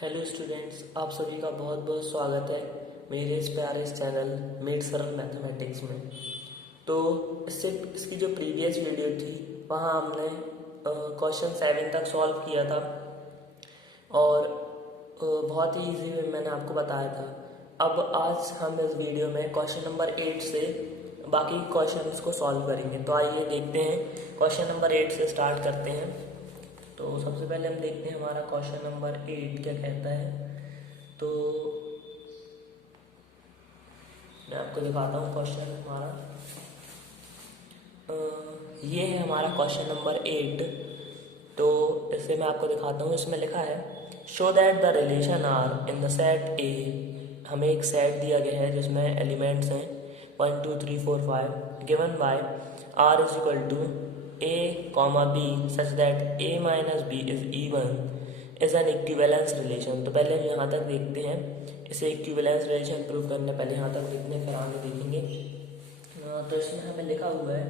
Hello students, आप सभी का बहुत बहुत स्वागत है मेरे इस प्यारे इस चैनल मेड सरल मैथमेटिक्स में। तो इससे इसकी जो प्रीवियस वीडियो थी वहाँ हमने क्वेश्चन 7 तक सॉल्व किया था और बहुत ही इजी वे मैंने आपको बताया था। अब आज हम इस वीडियो में क्वेश्चन नंबर 8 से बाकी क्वेश्चंस को सॉल्व करेंगे। तो आइए देखते हैं, क्वेश्चन नंबर 8 से स्टार्ट करते हैं। तो सबसे पहले हम देखते हैं हमारा क्वेश्चन नंबर 8 क्या कहता है। तो मैं आपको दिखाता हूँ क्वेश्चन हमारा। ये है हमारा क्वेश्चन नंबर 8। तो इसे मैं आपको दिखाता हूँ। इसमें लिखा है show that the relation are in the set A. हमें एक सेट दिया गया है जिसमें एलिमेंट्स हैं 1 2 3 4 5 given by R is equal to a comma b such that a minus b is even is an equivalence relation। तो पहले हम यहाँ तक देखते हैं। इसे इक्विवेलेंस रिलेशन प्रूव करने पहले यहाँ तक देखते हैं, फिर आगे देखेंगे। तो इसमें हमें लिखा हुआ है,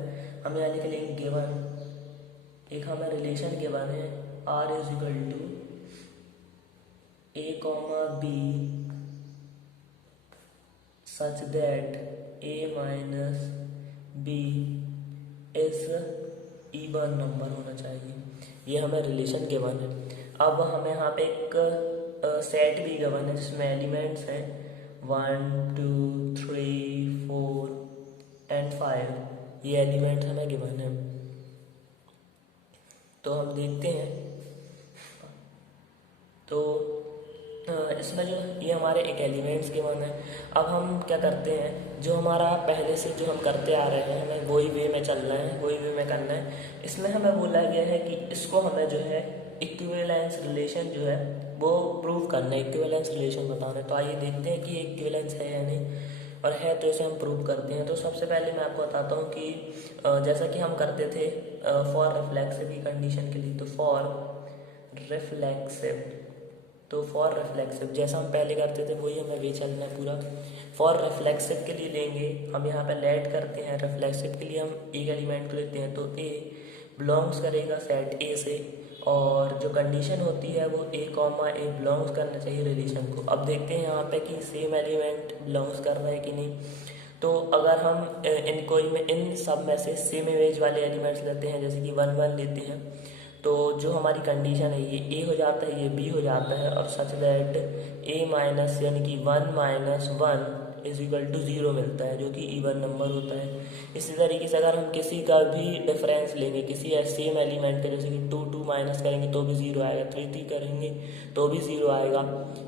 हम यहाँ लिख लेंगे गिवन। एक हमें रिलेशन गिवन है r is equal to a comma b such that a minus b is even number होना चाहिए। ये हमें रिलेशन गिवन है। अब हमें यहाँ पे एक सेट भी गिवन है जिसमें एलिमेंट्स हैं 1 2 3 4 एंड 5। ये एलिमेंट्स हमें गिवन है। तो हम देखते हैं। तो इसमें जो ये हमारे एक एलिमेंट्स गिवन है। अब हम क्या करते हैं, जो हमारा पहले से जो हम करते आ रहे हैं हमें वही वे में चलना है, वही वे में करना है। इसमें हमें बोला गया है कि इसको हमें जो है इक्विवेलेंस रिलेशन जो है वो प्रूव करना है, इक्विवेलेंस रिलेशन बताना है। तो आइए देखते हैं कि इक्विवेलेंस है या नहीं, और है तो इसे हम प्रूव करते हैं। तो सबसे पहले मैं आपको बताता हूँ कि जैसा कि हम करते थे फॉर रिफ्लेक्सिव की कंडीशन के लिए। तो फॉर रिफ्लेक्सिव जैसा हम पहले करते थे वही हमें वे चलना है पूरा। फॉर रिफ्लेक्सिव के लिए लेंगे हम यहाँ पे लेट करते हैं। रिफ्लेक्सिव के लिए हम एक एलिमेंट को लेते हैं, तो ए बिलोंग्स करेगा सेट ए से, और जो कंडीशन होती है वो ए कॉमा ए बिलोंग्स करना चाहिए रिलेशन को। अब देखते हैं यहाँ पे कि सेम एलिमेंट बिलोंग्स कर रहा है कि नहीं। तो अगर हम इन सब में से सेम इमेज वाले एलिमेंट्स लेते हैं, जैसे कि 1 1 लेते हैं, तो जो हमारी कंडीशन है ये ए हो जाता है, ये बी हो जाता है, और सच दैट ए माइनस यानी कि 1 माइनस 1 इज इक्वल टू 0 मिलता है, जो कि इवन नंबर होता है। इसी तरीके से अगर हम किसी का भी डिफरेंस लेंगे किसी सेम एलिमेंट का, जैसे कि 2 2 माइनस करेंगे तो भी 0 आएगा, 3 3 करेंगे तो भी 0 आएगा।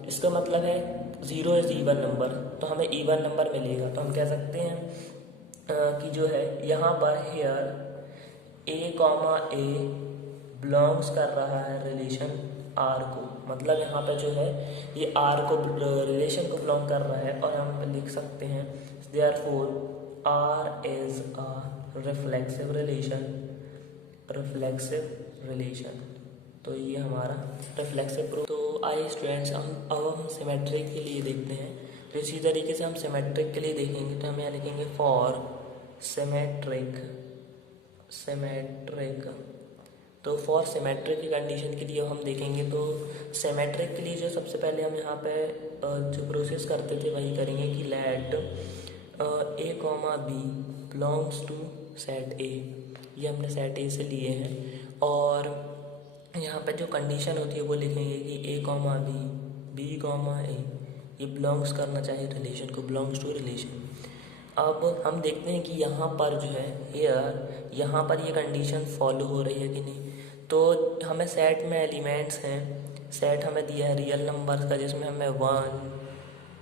इसका मतलब है 0 इज इवन नंबर, तो हमें इवन नंबर मिलेगा। तो हम कह सकते हैं कि जो है यहाँ पर hair A comma A belongs कर रहा है रिलेशन आर को। मतलब यहाँ पे जो है ये आर को रिलेशन को बिलोंग कर रहा है, और हम लिख सकते हैं therefore R is a reflexive relation. तो ये हमारा रिफ्लेक्सिव प्रूफ। तो आइए स्टूडेंट्स हम सिमेट्रिक के लिए देखते हैं। तो इसी तरीके से हम सिमेट्रिक के लिए देखेंगे। तो हम यहाँ लिखेंगे फॉर सिमेट्रिक। तो फॉर सिमेट्रिक की कंडीशन के लिए हम देखेंगे। तो सिमेट्रिक के लिए जो सबसे पहले हम यहाँ पे जो प्रोसेस करते थे वही करेंगे कि let A comma B belongs to set A. ये हमने सेट ए से लिए हैं, और यहाँ पे जो कंडीशन होती है वो लिखेंगे कि ए कॉमा बी कॉमा ए ये बिलोंग्स करना चाहिए रिलेशन को, बिलोंग्स टू रिलेशन। अब हम देखते हैं कि यहाँ पर जो है यहाँ पर ये कंडीशन फॉलो हो रही है कि नहीं। तो हमें सेट में एलिमेंट्स हैं, सेट हमें दिया है रियल नंबर्स का, जिसमें हमें 1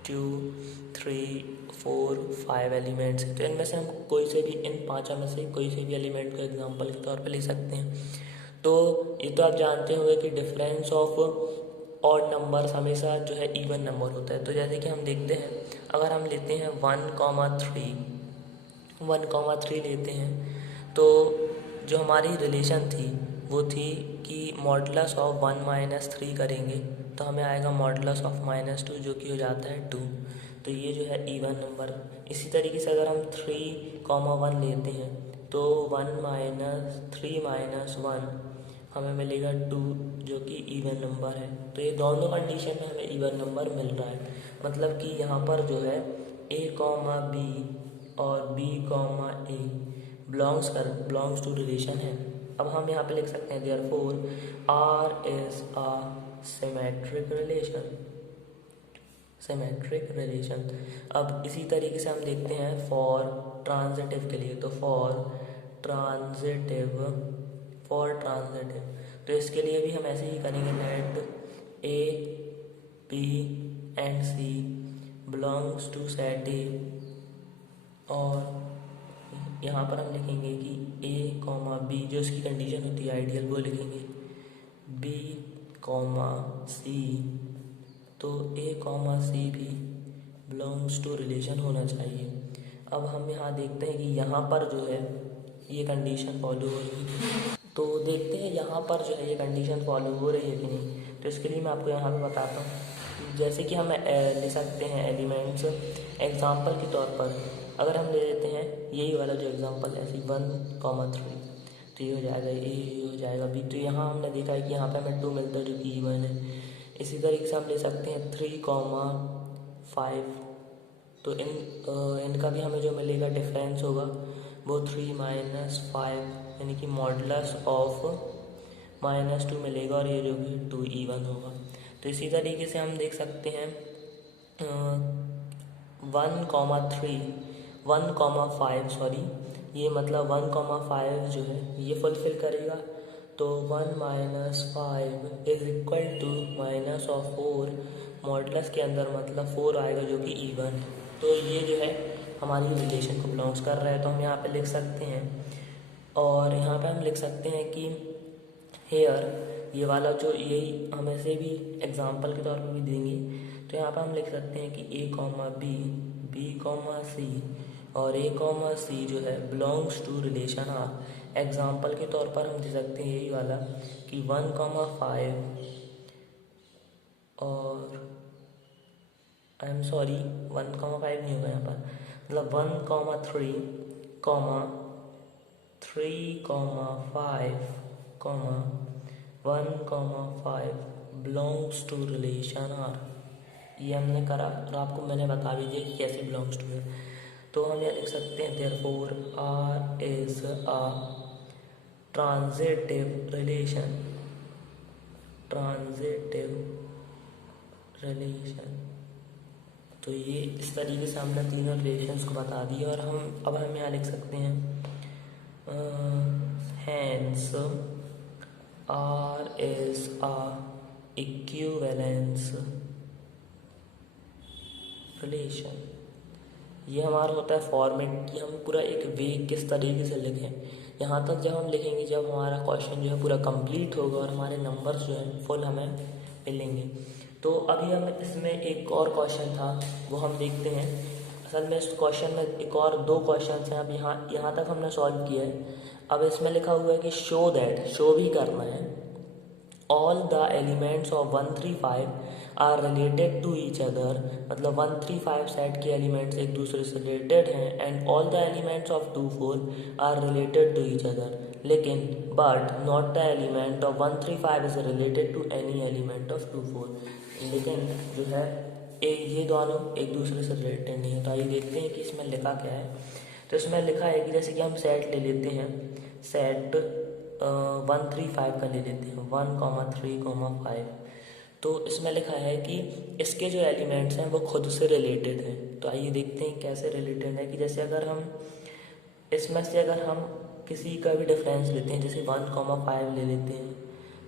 2 3 4 5 एलिमेंट्स हैं। तो इनमें से हम कोई से भी इन पाँचों में से कोई से भी एलिमेंट को एग्जांपल के तौर पे ले सकते हैं। तो ये तो आप जानते होंगे कि डिफरेंस ऑफ ऑड नंबर्स हमेशा जो है इवन नंबर होता है। तो जैसे कि हम देखते हैं, अगर हम लेते हैं 1 3 लेते हैं, तो जो हमारी रिलेशन थी वो थी कि मॉडुलस ऑफ 1 माइनस 3 करेंगे तो हमें आएगा मॉडुलस ऑफ -2, जो कि हो जाता है 2। तो ये जो है इवन नंबर। इसी तरीके से अगर हम 3 1 लेते हैं, तो 1 3 1 हमें मिलेगा 2 जो कि इवन नंबर है। तो ये दोनों कंडीशन में हमें इवन नंबर मिल रहा है, मतलब कि यहाँ पर जो है a कॉमा बी और b comma A belongs to relation है। अब हम यहाँ पे लिख सकते हैं therefore R is a symmetric relation. अब इसी तरीके से हम देखते हैं फॉर ट्रांजिटिव के लिए। तो फॉर ट्रांजिटिव तो इसके लिए भी हम ऐसे ही करेंगे, let A B and C belongs to set A, और यहाँ पर हम लिखेंगे कि A कॉमा B जो इसकी कंडीशन होती है आइडियल वो लिखेंगे, B कॉमा C, तो A कॉमा C भी बिलोंग्स टू रिलेशन होना चाहिए। अब हम यहाँ देखते हैं कि यहाँ पर जो है ये कंडीशन फॉलो हो रही है, तो देखते हैं यहाँ पर जो है ये कंडीशन फॉलो हो रही है कि नहीं। तो इसके लिए मैं आपको यहाँ पे बताता हूँ, जैसे कि हम ले सकते हैं एलिमेंट्स एग्जांपल के तौर पर। अगर हम ले लेते हैं यही वाला जो एग्जांपल है, ऐसे 1,3, तो ये हो जाएगा ये हो जाएगा बी। तो यहाँ हमने देखा है कि यहाँ पे हमें 2 मिलता है जो कि E1 है। इसी तरीके से हम ले सकते हैं 3,5, तो इनका भी हमें जो मिलेगा डिफरेंस होगा वो 3 - 5 यानी कि मॉडुलस ऑफ -2 मिलेगा, और ये जो भी 2E1 होगा। तो इसी तरीके से हम देख सकते हैं 1,5 सॉरी, ये मतलब 1,5 जो है ये फुलफिल करेगा। तो 1 - 5 इज इक्वल टू -4, मॉडुलस के अंदर मतलब 4 आएगा जो कि E1 है। तो ये जो है हमारी रिलेशन को बिलोंग्स कर रहा है, तो हम यहाँ पे लिख सकते हैं। और यहाँ पे हम लिख सकते हैं कि हेयर ये वाला जो यही हम ऐसे भी एग्जांपल के तौर पर भी देंगे, तो यहाँ पे हम लिख सकते हैं कि A comma B, B comma C और A कॉमा C जो है belongs to relation R। Example के तौर पर हम दे सकते हैं यही वाला कि 1,5 और आई एम सॉरी 1,5 नहीं होगा यहाँ पर, मतलब 1,3, 3,5, 1,5 बिलोंग्स टू रिलेशन R। ये हमने करा और आपको मैंने बता भी दिया कि कैसे बिलोंग्स टू है। तो हम ये लिख सकते हैं therefore R is a transitive relation, तो ये इस तरीके से हमने तीनों रिलेशंस को बता दिया। और हम यहाँ लिख सकते हैं hence R is a equivalence relation. ये हमारा होता है फॉर्मेट कि हम पूरा एक वे किस तरीके से लिखें। यहाँ तक जब हम लिखेंगे जब हमारा क्वेश्चन जो है पूरा कंप्लीट होगा और हमारे नंबर्स जो हैं फुल हमें मिलेंगे। तो अभी हम इसमें एक और क्वेश्चन था वो हम देखते हैं। असल में इस क्वेश्चन में एक और 2 क्वेश्चन हैं। अब यहाँ तक हमने सॉल्व किया है। अब इसमें लिखा हुआ है कि शो भी करना है all the elements of 135 are related to each other, मतलब 135 सेट के एलिमेंट्स एक दूसरे से रिलेटेड हैं, and all the elements of 24 are related to each other, लेकिन but not the element of 135 is related to any element of 24। लेकिन जो है ये दोनों एक दूसरे से रिलेटेड नहीं है। तो आइए देखते हैं कि इसमें लिखा क्या है। तो इसमें लिखा है कि जैसे कि हम सेट ले लेते हैं, सेट 135 का ले लेते हैं 1,3,5। तो इसमें लिखा है कि इसके जो एलिमेंट्स हैं वो खुद से रिलेटेड हैं। तो आइए देखते हैं कैसे रिलेटेड है। कि जैसे अगर हम इसमें से अगर हम किसी का भी डिफरेंस लेते हैं, जैसे 1,5 ले लेते हैं,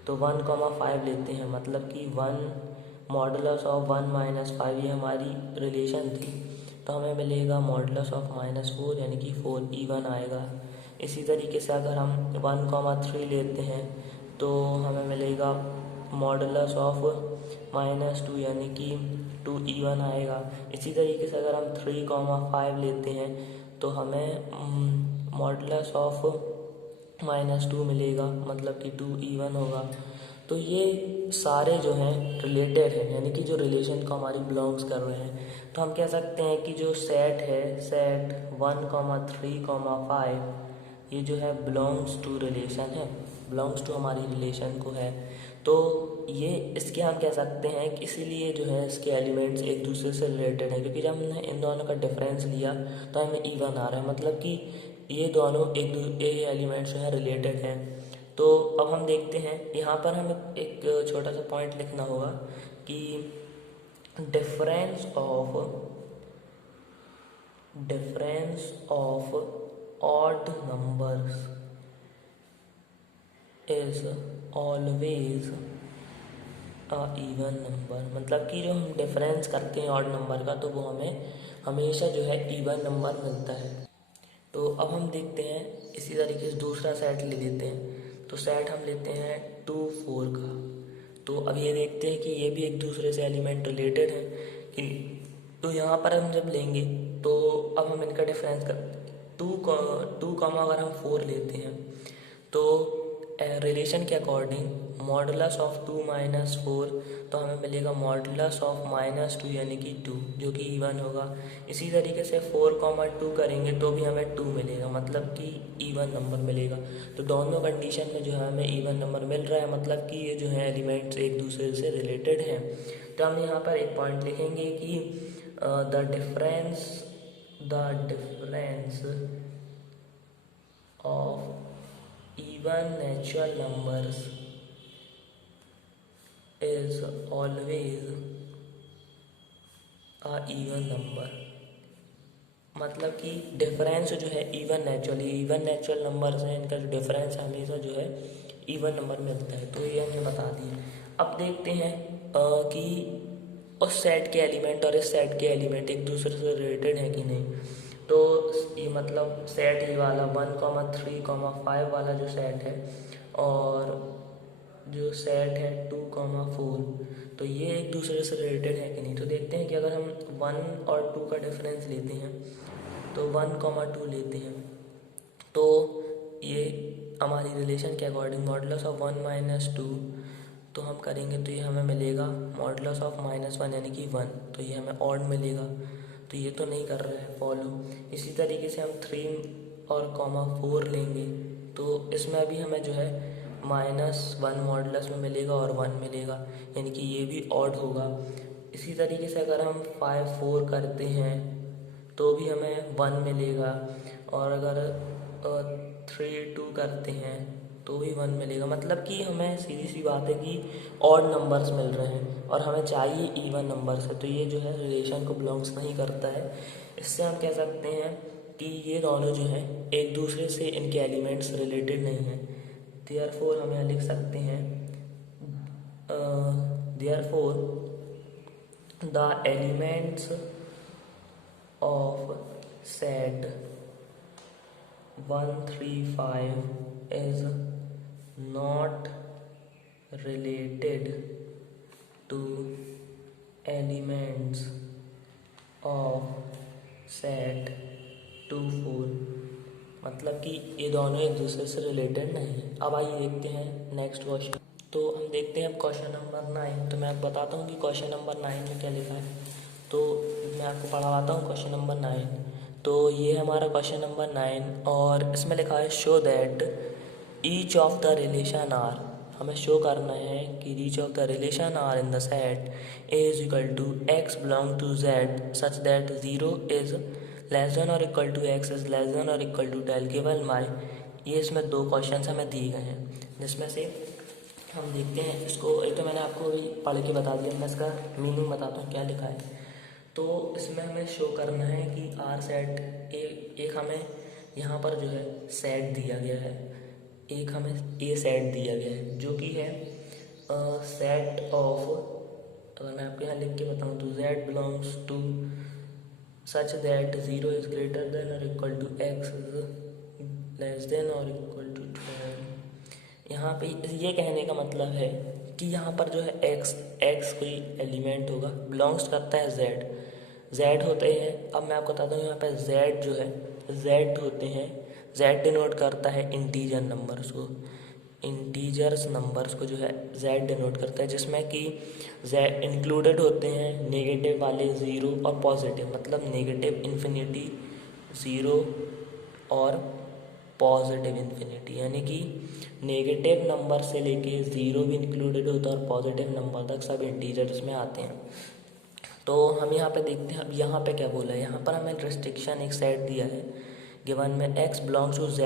तो 1,5 लेते हैं मतलब कि 1 मॉडुलस ऑफ 1 - 5 ये हमारी रिलेशन थी, तो हमें मिलेगा मॉडुलस ऑफ -4 यानी कि 4E1 आएगा। इसी तरीके से अगर हम 1,3 लेते हैं तो हमें मिलेगा मॉडुलस ऑफ -2 यानी कि 2E1 आएगा। इसी तरीके से अगर हम 3,5 लेते हैं तो हमें मॉडुलस ऑफ -2 मिलेगा मतलब कि 2E1 होगा। तो ये सारे जो हैं रिलेटेड हैं, यानी कि जो रिलेशन को हमारी बिलोंग्स कर रहे हैं। तो हम कह सकते हैं कि जो सेट है, सेट 1,3,5 ये जो है बिलोंग्स टू रिलेशन है, बिलोंग्स टू हमारी रिलेशन को है। तो ये इसके हम कह सकते हैं कि इसीलिए जो है इसके एलिमेंट्स एक दूसरे से रिलेटेड है, क्योंकि जब हमने इन दोनों का डिफरेंस लिया तो हमें इवन आ रहा है, मतलब कि ये दोनों ये एलिमेंट्स जो है रिलेटेड हैं। तो अब हम देखते हैं, यहाँ पर हमें एक छोटा सा पॉइंट लिखना होगा कि difference of odd numbers is always a even number. मतलब कि जो हम डिफरेंस करते हैं ऑड नंबर का तो वो हमें हमेशा जो है इवन नंबर मिलता है। तो अब हम देखते हैं इसी तरीके से दूसरा सेट ले लेते हैं। तो सेट हम लेते हैं 2 4 का। तो अब ये देखते हैं कि ये भी एक दूसरे से एलिमेंट रिलेटेड है कि, तो यहाँ पर हम जब लेंगे तो अब हम इनका डिफरेंस कर 2 कॉमा अगर हम 4 लेते हैं तो रिलेशन के अकॉर्डिंग मॉडुलस ऑफ 2 माइनस 4 तो हमें मिलेगा मॉडुलस ऑफ -2 यानी कि 2 जो कि इवन होगा। इसी तरीके से 4,2 करेंगे तो भी हमें 2 मिलेगा, मतलब कि इवन नंबर मिलेगा। तो दोनों कंडीशन में जो है हमें इवन नंबर मिल रहा है, मतलब कि ये जो है एलिमेंट्स एक दूसरे से रिलेटेड हैं। तो हम यहाँ पर एक पॉइंट लिखेंगे कि the difference of even natural numbers is always a even number। मतलब कि डिफरेंस जो है इवन नेचुरल नंबर से इनका जो डिफरेंस है हमेशा जो है इवन नंबर मिलता है। तो ये हमने बता दिया। अब देखते हैं कि उस सेट के एलिमेंट और इस सेट के एलिमेंट एक दूसरे से रिलेटेड है कि नहीं। तो ये मतलब सेट ही वाला 1,3,5 वाला जो सेट है और जो सेट है 2,4 तो ये एक दूसरे से रिलेटेड है कि नहीं। तो देखते हैं कि अगर हम 1 और 2 का डिफरेंस लेते हैं तो 1,2 लेते हैं तो ये हमारी रिलेशन के अकॉर्डिंग मॉडुलस ऑफ 1 माइनस 2 तो हम करेंगे तो ये हमें मिलेगा मॉडुलस ऑफ -1 यानी कि 1, तो ये हमें ऑड मिलेगा। तो ये तो नहीं कर रहा है फॉलो। इसी तरीके से हम 3 और 4 लेंगे तो इसमें भी हमें जो है -1 मॉडुलस में मिलेगा और 1 मिलेगा, यानी कि ये भी ऑड होगा। इसी तरीके से अगर हम 5 4 करते हैं तो भी हमें 1 मिलेगा, और अगर 3 2 करते हैं तो भी 1 मिलेगा। मतलब कि हमें सीधी सी बात है कि ऑड नंबर्स मिल रहे हैं और हमें चाहिए इवन नंबर्स है, तो ये जो है रिलेशन को बिलोंग्स नहीं करता है। इससे हम कह सकते हैं कि ये दोनों जो हैं एक दूसरे से इनके एलिमेंट्स रिलेटेड नहीं हैं। देयरफॉर हम यहाँ लिख सकते हैं therefore the elements of set 1 3 5 is not related two elements of set 2 4। मतलब कि ये दोनों एक दूसरे से रिलेटेड नहीं है। अब आइए देखते हैं नेक्स्ट क्वेश्चन। तो हम देखते हैं अब क्वेश्चन नंबर 9। तो मैं आपको बताता हूँ कि क्वेश्चन नंबर 9 में क्या लिखा है। तो मैं आपको पढ़ाता हूँ क्वेश्चन नंबर 9। तो ये हमारा क्वेश्चन नंबर 9 और इसमें लिखा है show that each of the relation are. हमें शो करना है कि each of the relation are in the set A is equal to x belong to z such that 0 is less than or equal to x is less than or equal to 12 केवल माई। ये इसमें 2 question हमें दिए गए हैं, जिसमें से हम देखते हैं इसको। एक तो मैंने आपको अभी पढ़ के बता दिया, मैं इसका मीनिंग बताता हूँ क्या लिखा है। तो इसमें हमें शो करना है कि आर सेट एक हमें यहाँ पर जो है सेट दिया गया है, एक हमें ए सेट दिया गया है जो कि है सेट ऑफ, अगर मैं आपको यहाँ लिख के बताऊँ तो Z belongs to such that 0 is greater than or equal to x is less than or equal to 12। यहाँ पे ये कहने का मतलब है कि यहाँ पर जो है x कोई एलिमेंट होगा, बिलोंग्स करता है z होते हैं। अब मैं आपको बताता हूँ यहाँ पे z जो है z होते हैं, z डिनोट करता है इंटीजर्स नंबर्स को जो है z डिनोट करता है, जिसमें कि z इंक्लूडेड होते हैं नेगेटिव वाले 0 और पॉजिटिव, मतलब नेगेटिव इन्फिनिटी 0 और पॉजिटिव इन्फिनिटी, यानी कि नेगेटिव नंबर से लेके ज़ीरो भी इंक्लूडेड होता है और पॉजिटिव नंबर तक सब इंटीजर्स में आते हैं। तो हम यहाँ पे देखते हैं, अब यहाँ पे क्या बोला है, यहाँ पर हमें रिस्ट्रिक्शन एक सेट दिया है गिवन में x belongs to z,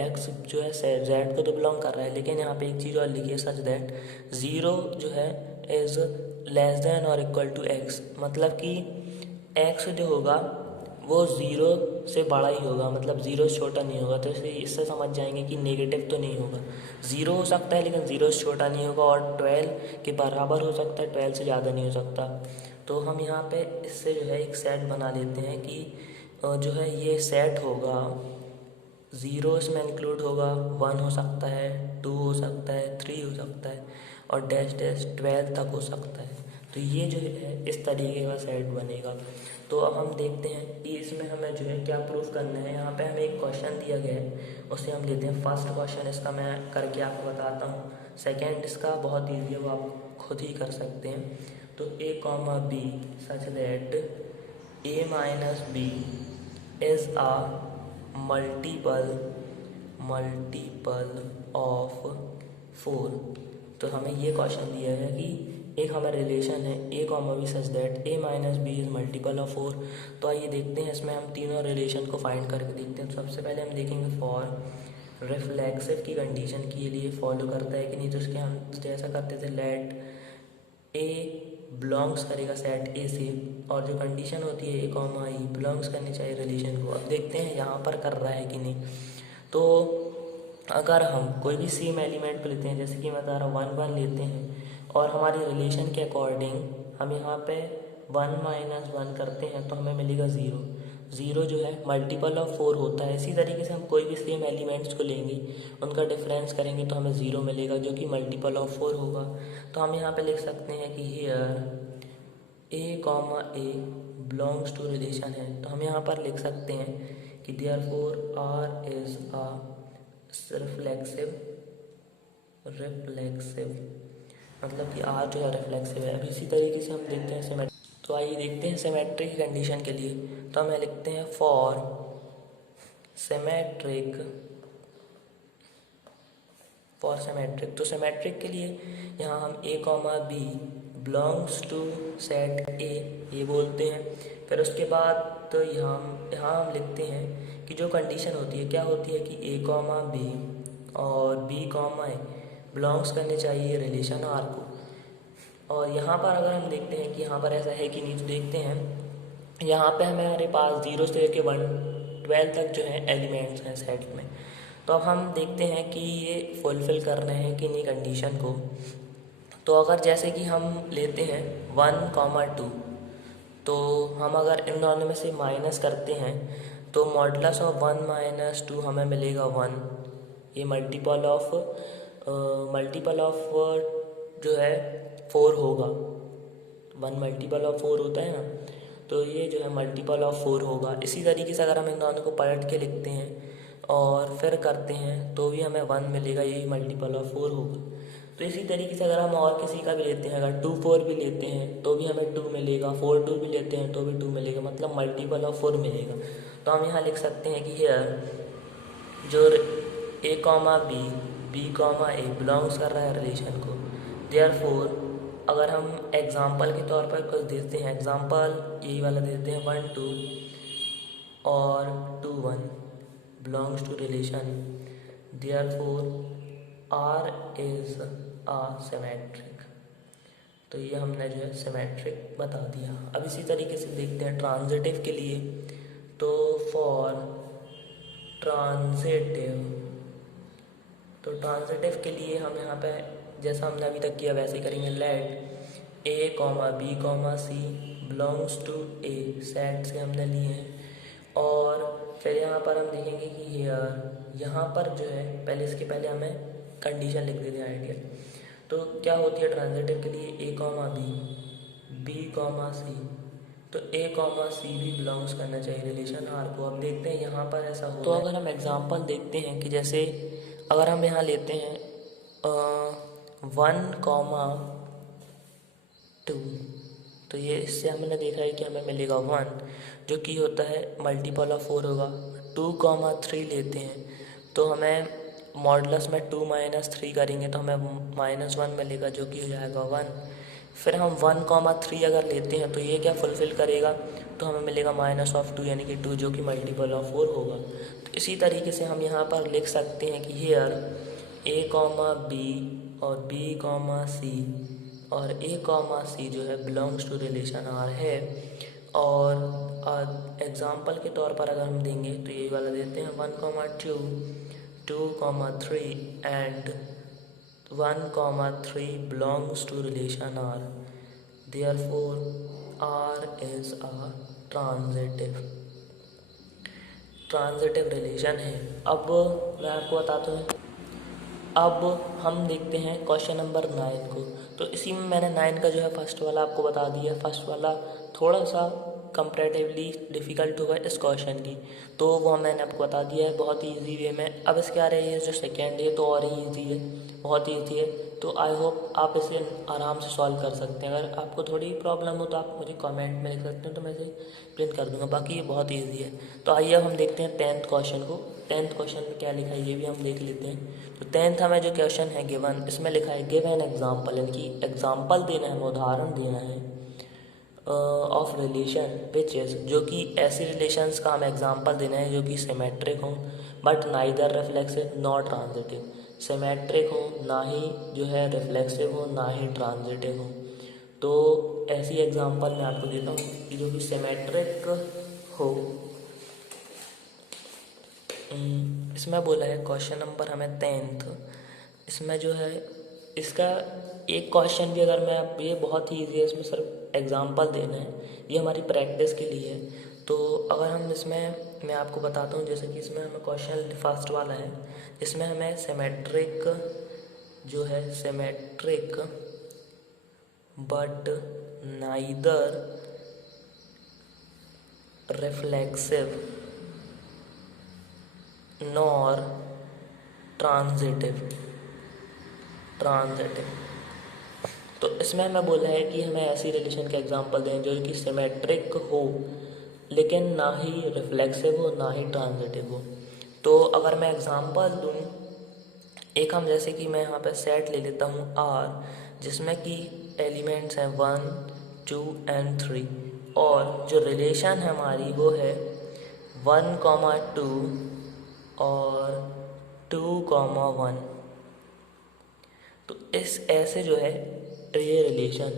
x जो है z को तो बिलोंग कर रहा है, लेकिन यहाँ पे एक चीज़ और लिखी है सच दैट ज़ीरो जो है is less than or equal to x, मतलब कि x जो होगा वो ज़ीरो से बड़ा ही होगा, मतलब ज़ीरो से छोटा नहीं होगा। तो इससे समझ जाएंगे कि नेगेटिव तो नहीं होगा, ज़ीरो हो सकता है लेकिन ज़ीरो से छोटा नहीं होगा, और 12 के बराबर हो सकता है, 12 से ज़्यादा नहीं हो सकता। तो हम यहाँ पे इससे जो है एक सेट बना लेते हैं कि जो है ये सेट होगा, ज़ीरो इसमें इंक्लूड होगा, 1 हो सकता है, 2 हो सकता है, 3 हो सकता है, और डैश डैश 12 तक हो सकता है। तो ये जो है इस तरीके का सेट बनेगा। तो अब हम देखते हैं कि इसमें हमें जो है क्या प्रूफ करना है। यहाँ पे हमें एक क्वेश्चन दिया गया है, उससे हम लेते हैं। फर्स्ट क्वेश्चन इसका मैं करके आपको बताता हूँ, सेकेंड इसका बहुत ईजी है, वो आप खुद ही कर सकते हैं। तो a comma B such that a minus B is a multiple of 4। तो हमें ये क्वेश्चन दिया है कि एक हमें रिलेशन है a comma B such that a minus B is multiple of 4। तो आइए देखते हैं, इसमें हम तीनों रिलेशन को फाइंड करके देखते हैं। तो सबसे पहले हम देखेंगे फॉर रिफ्लेक्सिव की कंडीशन के लिए फॉलो करता है कि नहीं। तो उसके हम जैसा करते थे, लेट a बिलोंग्स करेगा सेट ए से, और जो कंडीशन होती है ए कॉमा ई बिलोंग्स करनी चाहिए रिलेशन को। अब देखते हैं यहाँ पर कर रहा है कि नहीं। तो अगर हम कोई भी सेम एलिमेंट को लेते हैं, जैसे कि मैं बता रहा हूँ 1 1 लेते हैं, और हमारी रिलेशन के अकॉर्डिंग हम यहाँ पे 1 माइनस 1 करते हैं, तो हमें मिलेगा 0। 0 जो है मल्टीपल ऑफ 4 होता है। इसी तरीके से हम कोई भी सेम एलिमेंट्स को लेंगे, उनका डिफरेंस करेंगे तो हमें 0 मिलेगा, जो कि मल्टीपल ऑफ 4 होगा। तो हम यहाँ पे लिख सकते हैं कि here a comma A belongs to relation है। तो हम यहाँ पर लिख सकते हैं कि therefore r is a reflexive, मतलब कि r जो है रिफ्लेक्सिव है। अब इसी तरीके से हम देखते हैं तो आइए देखते हैं सिमेट्रिक की कंडीशन के लिए। तो हमें लिखते हैं फॉर सिमेट्रिक, तो सिमेट्रिक के लिए यहाँ हम a comma B belongs to set A ये बोलते हैं। फिर उसके बाद तो यहाँ हम लिखते हैं कि जो कंडीशन होती है क्या होती है कि a कॉमा बी और b कॉमा ए बिलोंग्स करने चाहिए रिलेशन आर को। और यहाँ पर अगर हम देखते हैं कि यहाँ पर ऐसा है कि नहीं, तो देखते हैं यहाँ पे हमारे पास 0 से लेकर 12 तक जो है एलिमेंट्स हैं सेट में। तो अब हम देखते हैं कि ये फुलफ़िल कर रहे हैं कि नहीं कंडीशन को। तो अगर जैसे कि हम लेते हैं 1 कॉमा 2, तो हम अगर इन दोनों में से माइनस करते हैं तो मॉडुलस ऑफ 1 माइनस 2 हमें मिलेगा 1। ये मल्टीपल ऑफ जो है 4 होगा, 1 मल्टीपल ऑफ 4 होता है ना, तो ये जो है मल्टीपल ऑफ 4 होगा। इसी तरीके से अगर हम इन दोनों को पलट के लिखते हैं और फिर करते हैं तो भी हमें 1 मिलेगा, यही मल्टीपल ऑफ 4 होगा। तो इसी तरीके से अगर हम और किसी का भी लेते हैं, अगर 2 4 भी लेते हैं तो भी हमें 2 मिलेगा, 4 2 भी लेते हैं तो भी 2 मिलेगा, मतलब मल्टीपल ऑफ 4 मिलेगा। तो हम यहाँ लिख सकते हैं कि हेयर जो a comma B comma A belongs कर रहा है रिलेशन को, देयरफॉर अगर हम एग्जाम्पल के तौर पर कुछ देते हैं, एग्जाम्पल यही वाला देते हैं 1 2 और 2 1 belongs to relation, therefore R is a symmetric. तो ये हमने जो है सिमेट्रिक बता दिया। अब इसी तरीके से देखते हैं ट्रांजिटिव के लिए। तो फॉर ट्रांजिटिव के लिए हम यहाँ पे जैसा हमने अभी तक किया वैसे ही करेंगे। Let a comma B comma C belongs to A, set से हमने लिए हैं। और फिर यहाँ पर हम देखेंगे कि यहाँ पर जो है पहले इसके पहले हमें कंडीशन लिख देते हैं आइडियल। तो क्या होती है ट्रांजिटिव के लिए a कॉमा बी कॉमा सी, तो a कॉमा सी भी बिलोंग्स करना चाहिए रिलेशन आर को। अब देखते हैं यहाँ पर ऐसा हो। तो अगर हम एग्जांपल देखते हैं कि जैसे अगर हम यहाँ लेते हैं 1 कॉमा 2, तो ये इससे हमने देखा है कि हमें मिलेगा 1 जो कि होता है मल्टीपल ऑफ 4 होगा। 2 कॉमा 3 लेते हैं तो हमें मॉडुलस में 2 - 3 करेंगे तो हमें -1 मिलेगा, जो कि हो जाएगा 1। फिर हम 1,3 अगर लेते हैं तो ये क्या फुलफ़िल करेगा, तो हमें मिलेगा -2 यानी कि 2, जो कि मल्टीपल ऑफ 4 होगा। तो इसी तरीके से हम यहाँ पर लिख सकते हैं कि हेयर A, B और B, C और A, C जो है बिलोंग्स टू रिलेशन R है। और एग्जाम्पल के तौर पर अगर हम देंगे तो ये वाला देते हैं 1,2, 2,3 and 1,3 belongs to relation R. Therefore, R is a transitive relation है। अब मैं आपको बताता हूँ। अब हम देखते हैं क्वेश्चन नंबर 9 को। तो इसी में मैंने 9 का जो है फर्स्ट वाला आपको बता दिया। फर्स्ट वाला थोड़ा सा कंपैरेटिवली डिफ़िकल्ट होगा इस क्वेश्चन की, तो वो मैंने आपको बता दिया है बहुत ही ईजी वे में। अब इसके आ रहे हैं जो सेकेंड है तो और ही ईजी है, बहुत ईजी है। तो आई होप आप इसे आराम से सॉल्व कर सकते हैं। अगर आपको थोड़ी प्रॉब्लम हो तो आप मुझे कमेंट में लिख सकते हैं, तो मैं इसे प्रिंट कर दूंगा। बाकी ये बहुत ईजी है। तो आइए अब हम देखते हैं 10th क्वेश्चन को। 10th क्वेश्चन में क्या लिखा है ये भी हम देख लेते हैं। तो 10th हमें जो क्वेश्चन है गिवन, इसमें लिखा है गिव एन एग्जाम्पल, यानी कि एग्जाम्पल देना है, उदाहरण देना है ऑफ रिलेशन विच इज़, जो कि ऐसी रिलेशंस का हमें एग्जांपल देना है जो कि सिमेट्रिक हो but neither reflexive not transitive. Symmetric हो, ना ही जो है रिफ्लेक्सिव हो, ना ही ट्रांजिटिव हो। तो ऐसी एग्जांपल मैं आपको देता हूँ कि जो कि सिमेट्रिक हो। इसमें बोला है क्वेश्चन नंबर हमें 10th, इसमें जो है इसका एक क्वेश्चन भी अगर मैं आप, ये बहुत ही ईजी है, इसमें सिर्फ एग्जांपल देना है, ये हमारी प्रैक्टिस के लिए है। तो अगर हम इसमें मैं आपको बताता हूँ, जैसे कि इसमें हमें क्वेश्चन फर्स्ट वाला है, इसमें हमें सिमेट्रिक जो है symmetric but neither reflexive nor transitive. तो इसमें हमें बोला है कि हमें ऐसी रिलेशन के एग्जांपल दें जो कि सिमेट्रिक हो लेकिन ना ही रिफ्लेक्सिव हो, ना ही ट्रांजिटिव हो। तो अगर मैं एग्जांपल दूं, एक हम जैसे कि मैं यहाँ पे सेट ले लेता हूँ R, जिसमें कि एलिमेंट्स हैं 1, 2 एंड 3, और जो रिलेशन है हमारी वो है 1,2 और 2,1। तो इस ऐसे जो है ये रिलेशन।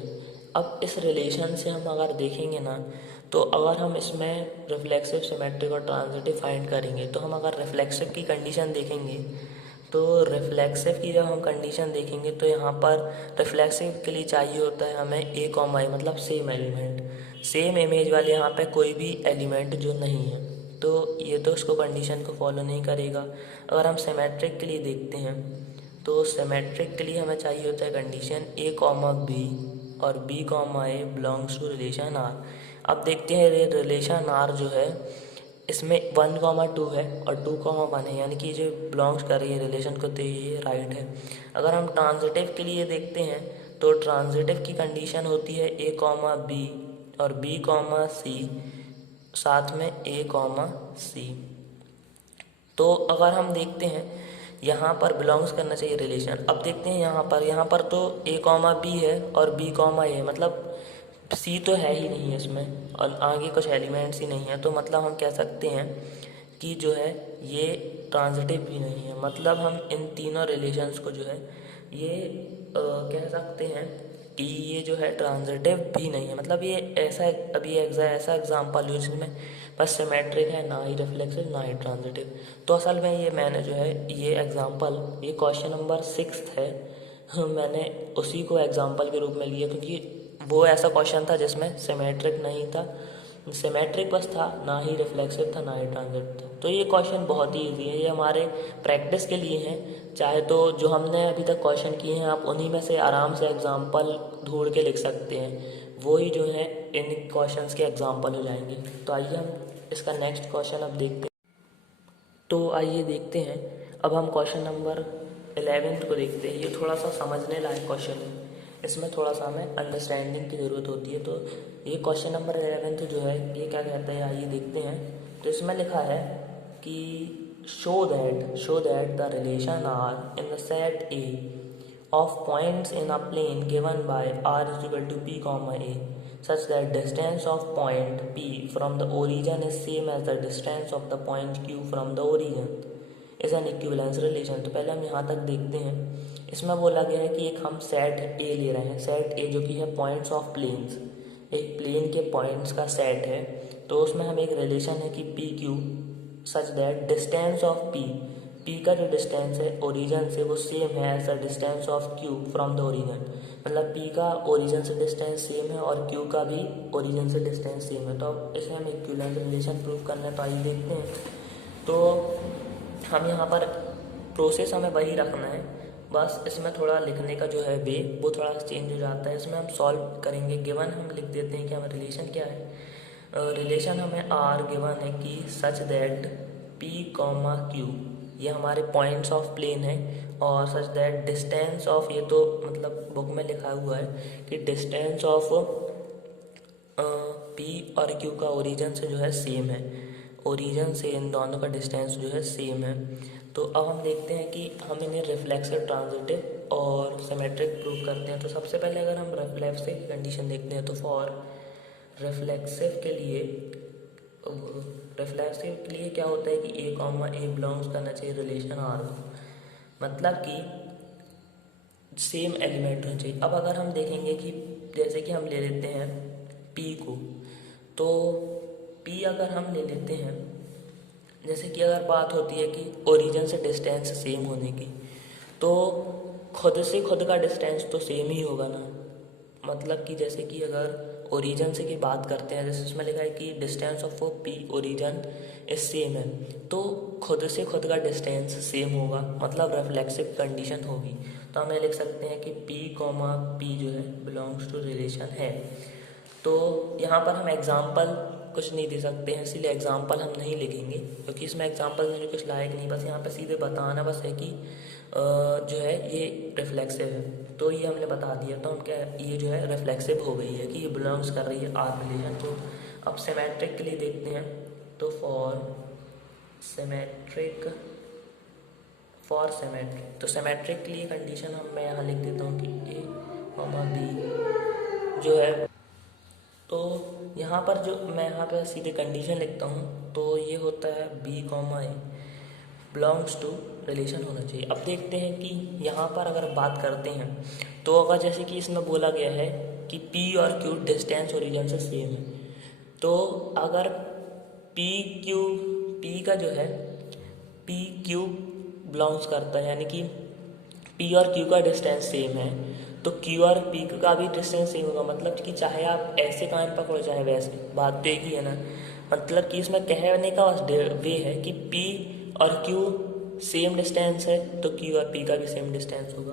अब इस रिलेशन से हम अगर देखेंगे ना, तो अगर हम इसमें रिफ्लेक्सिव, सिमेट्रिक और ट्रांजिटिव फाइंड करेंगे, तो हम अगर रिफ्लेक्सिव की कंडीशन देखेंगे, तो रिफ्लेक्सिव की जब हम कंडीशन देखेंगे तो यहाँ पर रिफ्लेक्सिव के लिए चाहिए होता है हमें A, मतलब सेम एलिमेंट, सेम इमेज वाले यहाँ पे कोई भी एलिमेंट जो नहीं है, तो ये तो उसको कंडीशन को फॉलो नहीं करेगा। अगर हम सिमेट्रिक के लिए देखते हैं, तो सिमेट्रिक के लिए हमें चाहिए होता है कंडीशन A, B और B, A belongs to relation R। अब देखते हैं रिलेशन R जो है इसमें 1,2 है और 2,1 है, यानी कि जो बिलोंग्स कर रही है रिलेशन को, तो ये राइट है। अगर हम ट्रांजिटिव के लिए देखते हैं, तो ट्रांजिटिव की कंडीशन होती है A, B और B, C, साथ में A, C। तो अगर हम देखते हैं यहाँ पर बिलोंग्स करना चाहिए रिलेशन। अब देखते हैं यहाँ पर तो A, B है और B, A है, मतलब C तो है ही नहीं है इसमें और आगे कुछ एलिमेंट्स ही नहीं है, तो मतलब हम कह सकते हैं कि जो है ये ट्रांजिटिव भी नहीं है। मतलब हम इन तीनों रिलेशंस को जो है ये कह सकते हैं कि ये जो है ट्रांजिटिव भी नहीं है। मतलब ये ऐसा अभी ऐसा एग्जाम्पल हो जिसमें बस सिमेट्रिक है, ना ही रिफ्लेक्सिव ना ही ट्रांजिटिव। तो असल में ये मैंने जो है ये एग्जाम्पल, ये क्वेश्चन नंबर 6 है, मैंने उसी को एग्जाम्पल के रूप में लिया, क्योंकि वो ऐसा क्वेश्चन था जिसमें सिमेट्रिक नहीं था, सिमेट्रिक बस था, ना ही रिफ्लेक्सिव था, ना ही ट्रांजिटिव था। तो ये क्वेश्चन बहुत ही ईजी है, ये हमारे प्रैक्टिस के लिए हैं। चाहे तो जो हमने अभी तक क्वेश्चन किए हैं आप उन्हीं में से आराम से एग्जाम्पल ढूंढ के लिख सकते हैं, वो ही जो है इन क्वेश्चंस के एग्जाम्पल हो जाएंगे। तो आइए हम इसका नेक्स्ट क्वेश्चन अब देखते हैं। तो आइए देखते हैं अब हम क्वेश्चन नंबर 11 को देखते हैं। ये थोड़ा सा समझने लायक क्वेश्चन है, इसमें थोड़ा सा हमें अंडरस्टैंडिंग की ज़रूरत होती है। तो ये क्वेश्चन नंबर 11 जो है ये क्या कहता है, आइए देखते हैं। तो इसमें लिखा है कि show that the relation R in the set A of points in a plane given by R is equal to P comma A such that distance of point P from the origin is same as the distance of the point Q from the origin is an equivalence relation। तो पहले हम यहाँ तक देखते हैं। इसमें बोला गया है कि एक हम सेट ए ले रहे हैं, सेट ए जो कि है पॉइंट्स ऑफ प्लेन्स, एक प्लेन के पॉइंट्स का सेट है। तो उसमें हम एक रिलेशन है कि P Q such that distance of P का जो डिस्टेंस है ओरिजिन से वो सेम है as the distance of Q from the origin. मतलब पी का ओरिजिन से डिस्टेंस सेम है और क्यू का भी ओरिजिन से डिस्टेंस सेम है। तो अब इसे हम इक्विवेलेंस रिलेशन प्रूव करना है। तो आइए देखते हैं। तो हम यहाँ पर प्रोसेस हमें वही रखना है, बस इसमें थोड़ा लिखने का जो है वे वो थोड़ा चेंज हो जाता है। इसमें हम सॉल्व करेंगे। गिवन हम लिख देते हैं कि हमें रिलेशन क्या है। रिलेशन हमें आर गिवन है कि such that P comma Q ये हमारे पॉइंट्स ऑफ प्लेन है और सच दैट डिस्टेंस ऑफ, ये तो मतलब बुक में लिखा हुआ है कि डिस्टेंस ऑफ पी और क्यू का ओरिजिन से जो है सेम है, ओरिजिन से इन दोनों का डिस्टेंस जो है सेम है। तो अब हम देखते हैं कि हम इन्हें रिफ्लेक्सिव, ट्रांजिटिव और सिमेट्रिक प्रूव करते हैं। तो सबसे पहले अगर हम रिफ्लेक्सिव की कंडीशन देखते हैं तो फॉर रिफ्लेक्सिव के लिए क्या होता है कि ए कॉमा ए बिलोंग्स करना चाहिए रिलेशन आर को, मतलब कि सेम एलिमेंट होना चाहिए। अब अगर हम देखेंगे कि जैसे कि हम ले लेते हैं पी को, तो पी अगर हम ले लेते हैं, जैसे कि अगर बात होती है कि ओरिजिन से डिस्टेंस सेम होने की, तो खुद से खुद का डिस्टेंस तो सेम ही होगा ना। मतलब कि जैसे कि अगर ओरिजिन से की बात करते हैं, जैसे उसमें लिखा है कि distance of P origin is same है, तो खुद से खुद का डिस्टेंस सेम होगा, मतलब रिफ्लेक्सिव कंडीशन होगी। तो हम लिख सकते हैं कि पी कॉमा पी जो है बिलोंग्स टू रिलेशन है। तो यहाँ पर हम एग्जाम्पल कुछ नहीं दे सकते हैं, इसीलिए एग्जाम्पल हम नहीं लिखेंगे क्योंकि इसमें एग्जाम्पल देने कुछ लायक नहीं। बस यहाँ पर सीधे बताना बस है कि जो है ये रिफ्लेक्सिव है, तो ये हमने बता दिया। तो हम क्या, ये जो है रिफ्लेक्सिव हो गई है कि ये बिलोंग्स कर रही है आर रिलेशन को। अब सिमेट्रिक के लिए देखते हैं। तो फॉर सिमेट्रिक तो सिमेट्रिक के लिए कंडीशन मैं यहाँ लिख देता हूँ कि ए कॉमा बी जो है, तो यहाँ पर जो मैं यहाँ पे सीधे कंडीशन लिखता हूँ, तो ये होता है B comma A belongs to relation होना चाहिए। अब देखते हैं कि यहाँ पर अगर बात करते हैं तो अगर जैसे कि इसमें बोला गया है कि पी और क्यू डिस्टेंस ओरिजिन से सेम है, तो अगर पी का जो है पी क्यू बिलोंग्स करता है, यानी कि पी और क्यू का डिस्टेंस सेम है, तो क्यू और पी का भी डिस्टेंस सेम होगा। मतलब कि चाहे आप ऐसे कान पकड़ो चाहे वैसे, बात तो एक ही है ना। मतलब कि इसमें कहने का वे है कि पी और क्यू सेम डिस्टेंस है तो क्यू और पी का भी सेम डिस्टेंस होगा।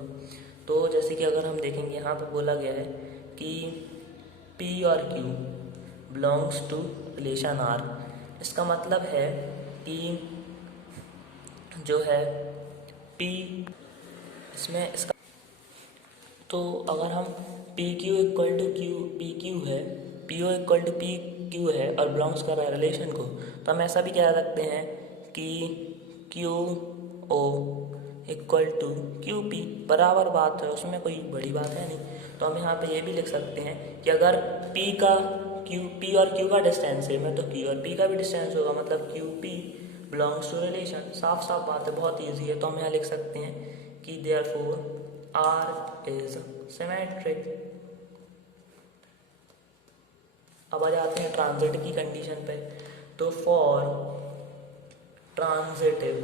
तो जैसे कि अगर हम देखेंगे यहाँ पर बोला गया है कि पी और Q belongs to relation R, इसका मतलब है कि जो है पी इसमें इसका, तो अगर हम P Q equal to P Q है, P O equal to P Q है और बिलोंग्स कर रहा है रिलेशन को, तो हम ऐसा भी कह सकते हैं कि Q O equal to Q P, बराबर बात है, उसमें कोई बड़ी बात है नहीं। तो हम यहाँ पे ये भी लिख सकते हैं कि अगर पी और क्यू का डिस्टेंस सेम है तो क्यू और पी का भी डिस्टेंस होगा, मतलब Q P belongs to relation. साफ साफ बात है, बहुत ईजी है। तो हम यहाँ लिख सकते हैं कि देयरफॉर आर इज सिमेट्रिक। अब आ जाते हैं ट्रांजिट की कंडीशन पे। तो फॉर ट्रांजिटिव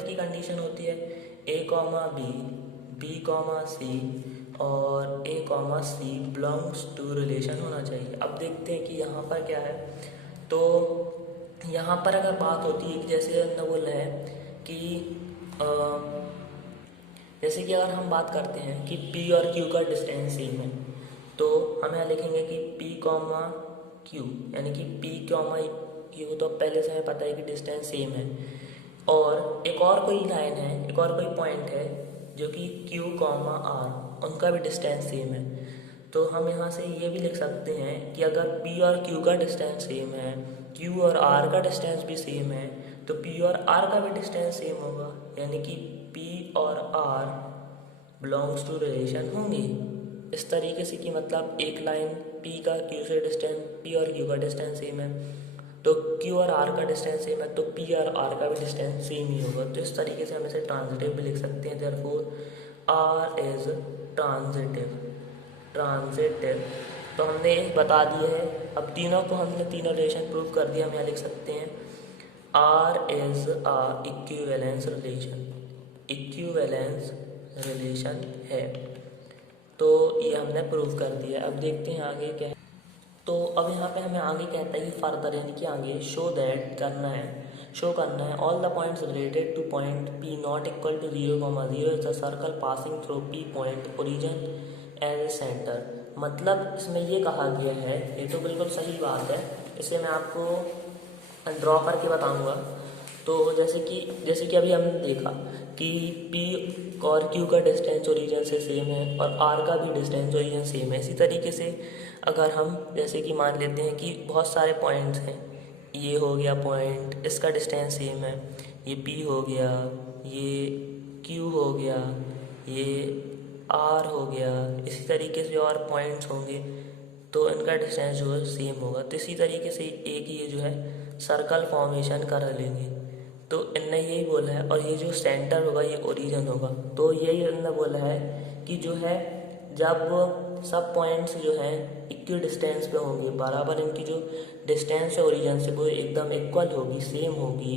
की कंडीशन होती है A comma B comma C और A comma C belongs to relation होना चाहिए। अब देखते हैं कि यहाँ पर क्या है। तो यहाँ पर अगर बात होती है कि जैसे हमने बोला है कि जैसे कि अगर हम बात करते हैं कि पी और क्यू का डिस्टेंस सेम है, तो हम यहाँ लिखेंगे कि पी कॉमा क्यू, यानी कि पी कॉमा क्यू, तो पहले से हमें पता है कि डिस्टेंस सेम है। और एक और कोई लाइन है, एक और कोई पॉइंट है जो कि क्यू कॉमा आर, उनका भी डिस्टेंस सेम है। तो हम यहाँ से ये भी लिख सकते हैं कि अगर पी और क्यू का डिस्टेंस सेम है क्यू और आर का डिस्टेंस भी सेम है तो पी और आर का भी डिस्टेंस सेम होगा, यानी कि पी और आर बिलोंग्स टू रिलेशन होंगे। इस तरीके से कि मतलब एक लाइन पी का क्यू से डिस्टेंस, पी और क्यू का डिस्टेंस सेम है तो क्यू और आर का डिस्टेंस सेम है तो पी और आर का भी डिस्टेंस सेम ही होगा। तो इस तरीके से हम इसे ट्रांजिटिव भी लिख सकते हैं। Therefore R is transitive. तो हमने बता दिए है। अब तीनों को हमने तीनों रिलेशन प्रूव कर दिया। हम यहाँ लिख सकते हैं R is a equivalence relation है। तो ये हमने प्रूव कर दिया। अब देखते हैं आगे क्या है। तो अब यहाँ पे हमें आगे कहता है कि फर्दर, यानी कि आगे शो करना है all the points related to point P not equal to 0,0 is the circle passing through P point origin as a centre. मतलब इसमें ये कहा गया है, ये तो बिल्कुल सही बात है, इसे मैं आपको ड्रॉ करके बताऊंगा। तो जैसे कि अभी हमने देखा कि P और Q का डिस्टेंस ओरिजिन से सेम है और R का भी डिस्टेंस ओरिजिन सेम है। इसी तरीके से अगर हम जैसे कि मान लेते हैं कि बहुत सारे पॉइंट्स हैं, ये हो गया पॉइंट, इसका डिस्टेंस सेम है, ये P हो गया, ये Q हो गया, ये R हो गया, इसी तरीके से और पॉइंट्स होंगे तो इनका डिस्टेंस जो है सेम होगा। तो इसी तरीके से एक ये जो है सर्कल फॉर्मेशन कर लेंगे। तो इनने यही बोला है, और ये जो सेंटर होगा ये ओरिजिन होगा। तो यही इनने बोला है कि जो है जब सब पॉइंट्स जो हैं इक्वल डिस्टेंस पे होंगे, बराबर इनकी जो डिस्टेंस है ओरिजिन से वो एकदम इक्वल होगी, सेम होगी,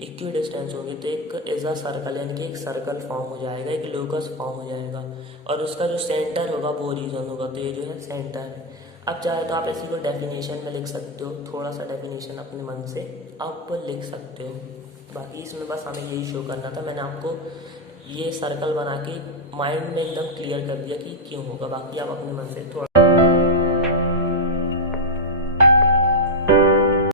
इक्वल डिस्टेंस होगी, तो एक एज अ सर्कल, यानी कि एक सर्कल फॉर्म हो जाएगा, एक लोकस फॉर्म हो जाएगा और उसका जो सेंटर होगा वो ओरिजिन होगा। तो ये जो है सेंटर है। अब चाहे तो आप इसी को डेफिनेशन में लिख सकते हो, थोड़ा सा डेफिनेशन अपने मन से आप लिख सकते हो। बाकी इसमें बस हमें यही शो करना था। मैंने आपको ये सर्कल बना के माइंड में एकदम क्लियर कर दिया कि क्यों होगा। बाकी आप अपने मन से थोड़ा